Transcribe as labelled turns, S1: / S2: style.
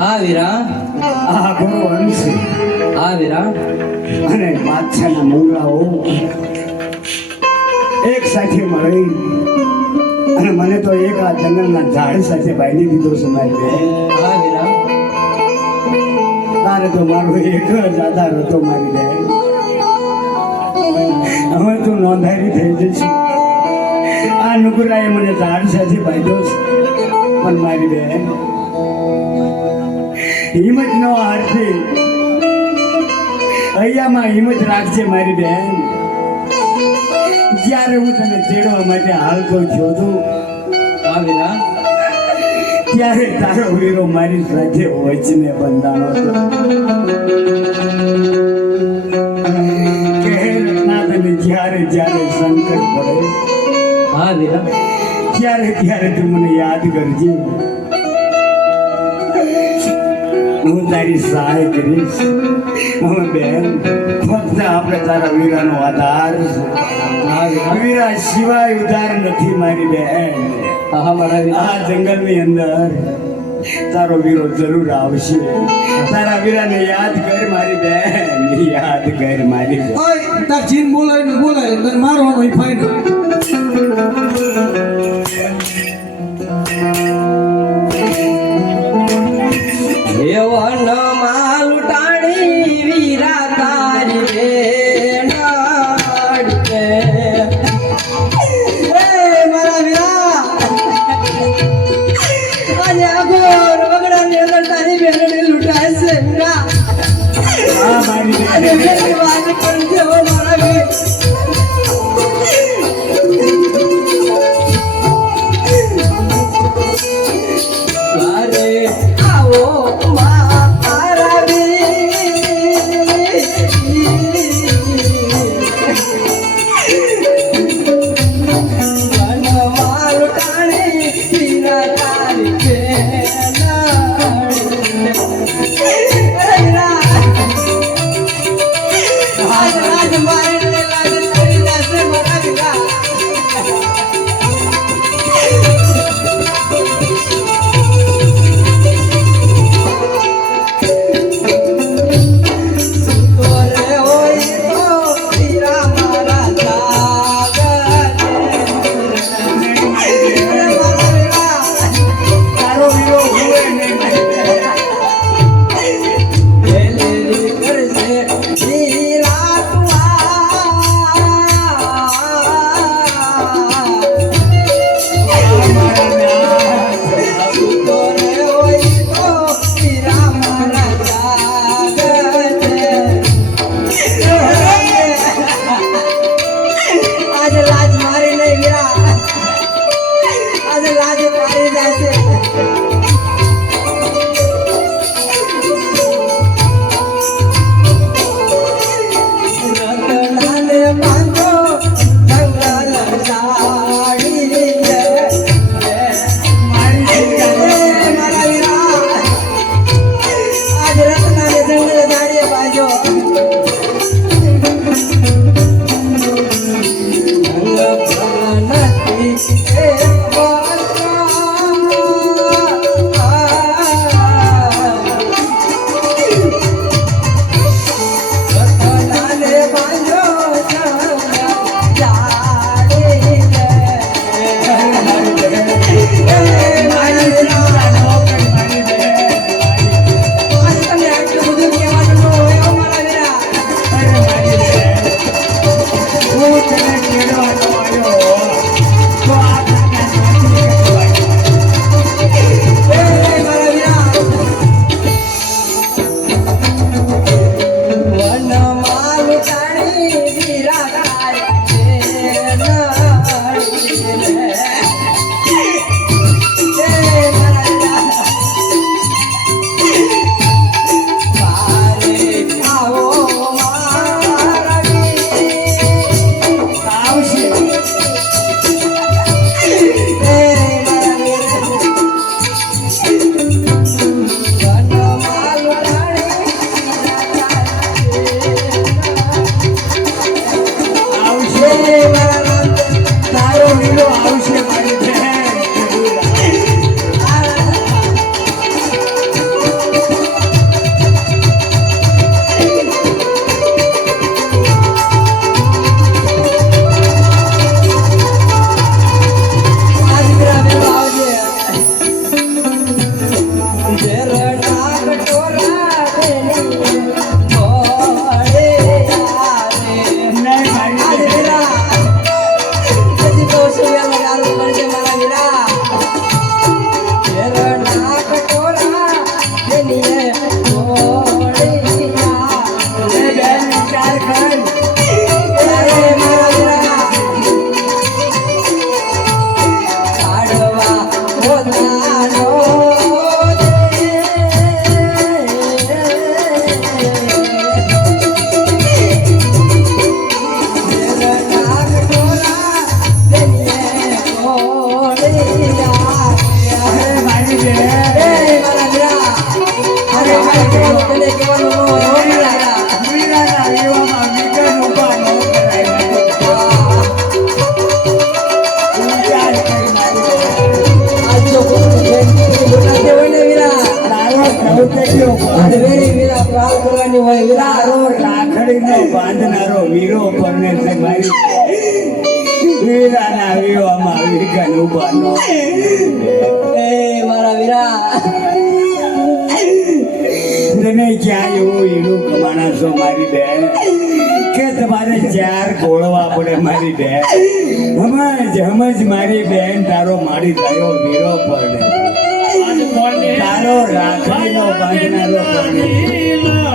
S1: હા વીરા
S2: આ અંશ
S1: આ વીરા.
S2: અને બાદશાહના મંગળાઓ એક સાથે મળી. અને મને તો એક આ જંગલના ઝાડ સાથે બાંધી દીધો છે મારી બેન.
S1: હા વીરા.
S2: તારે તો મારો એક જ આધાર હતો મારી બેન. હવે તું નોંધારી થઈ જઈશ. આ નુકરાએ મને ઝાડ સાથે બાંધ્યો છે. પણ મારી બેન હિંમત નો હારતી અહીંયામાં હિંમત રાખજે મારી બહેન જ્યારે હું તને તેડવા માટે હાલતો થયો છું
S1: આવેલા
S2: ત્યારે તારો વીરો મારી સાથે વચને બંધાણો તને જ્યારે જ્યારે સંકટ પડે
S1: હા વીરા
S2: ત્યારે ત્યારે તું મને યાદ કરજે. હું તારી સહાય કરીશ. હું બેન ફક્ત આપણે તારા વીરાનો આધાર
S1: વીરા
S2: સિવાય ઉધાર નથી મારી બેન. આ જંગલની અંદર તારો વીરો જરૂર આવશે. તારા વીરાને યાદ કર મારી બેન. યાદ કર મારી બેન.
S3: તાર જીન બોલાય ને બોલાય મારવાનો ઈ મારી
S1: 现在
S2: 接着来 વીરાના વિવાહમાં વિઘન ઊભા ન કરાય. વિચાર કર મારી બેન. તારો સૌતેલો તારો રાખડીનો બાંધનારો વીરો પરણે છે મારી વીરાના વિવાહમાં વિઘન ઊભા ન તમે ક્યાં એવું હીરું કમાણા છો મારી બેન. કે તમારે ચાર ગોળવા પડે મારી બેન. હમજ હમજ મારી બેન તારો મારી થયો વીરો પડે. તારો રાખડીનો બાંધનારો પડે